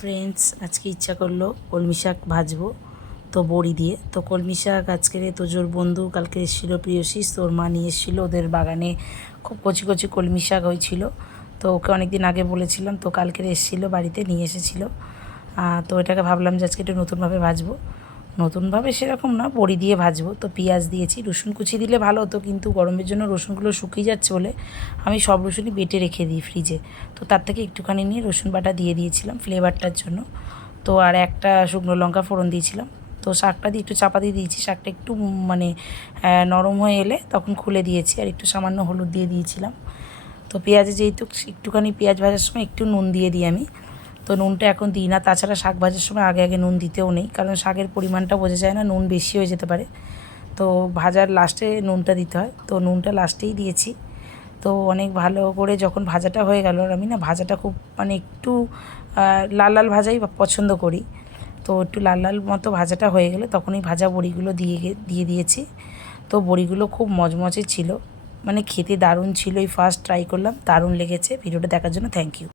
Friends, আজকে ইচ্ছা করলো কলমি শাক ভাজবো তো বড়ি দিয়ে। তো কলমি শাক আজকের তোজোর বন্ধু কালকে এসেছিলো, প্রিয়সী তোর মা নিয়ে এসেছিলো। ওদের বাগানে খুব কচি কচি কলমি শাক হয়েছিল। তো ওকে অনেক দিন আগে বলেছিলাম, তো কালকের এসেছিলো, বাড়িতে নিয়ে এসেছিলো। তো এটাকে ভাবলাম যে আজকে একটু নতুনভাবে ভাজবো। নতুনভাবে সেরকম না, বড়ি দিয়ে ভাজবো। তো পেঁয়াজ দিয়েছি, রসুন কুচি দিলে ভালো হতো, কিন্তু গরমের জন্য রসুনগুলো শুকিয়ে যাচ্ছে বলে আমি সব রসুনই বেটে রেখে দিই ফ্রিজে। তো তার থেকে একটুখানি নিয়ে রসুন বাটা দিয়ে দিয়েছিলাম ফ্লেভারটার জন্য। তো আর একটা শুকনো লঙ্কা ফোড়ন দিয়েছিলাম। তো শাকটা দিয়ে একটু চাপা দিয়ে দিয়েছি, শাকটা একটু মানে নরম হয়ে এলে তখন খুলে দিয়েছি, আর একটু সামান্য হলুদ দিয়ে দিয়েছিলাম। তো পেঁয়াজে যেহেতু একটুখানি পেঁয়াজ ভাজার সময় একটু নুন দিয়ে দিই আমি, তো নুনটা এখন দিই না। তাছাড়া শাক ভাজার সময় আগে আগে নুন দিতেও নেই, কারণ শাকের পরিমাণটা বোঝা যায় না, নুন বেশি হয়ে যেতে পারে। তো ভাজার লাস্টে নুনটা দিতে হয়, তো নুনটা লাস্টেই দিয়েছি। তো অনেক ভালো করে যখন ভাজাটা হয়ে গেল, আর আমি না ভাজাটা খুব মানে একটু লাল লাল ভাজাই পছন্দ করি। তো একটু লাল লাল মতো ভাজাটা হয়ে গেলে তখন এই ভাজা বড়িগুলো দিয়ে দিয়েছি। তো বড়িগুলো খুব মচমচে ছিল, মানে খেতে দারুণ ছিল। এই ফার্স্ট ট্রাই করলাম, দারুণ লেগেছে। ভিডিওটা দেখার জন্য থ্যাংক ইউ।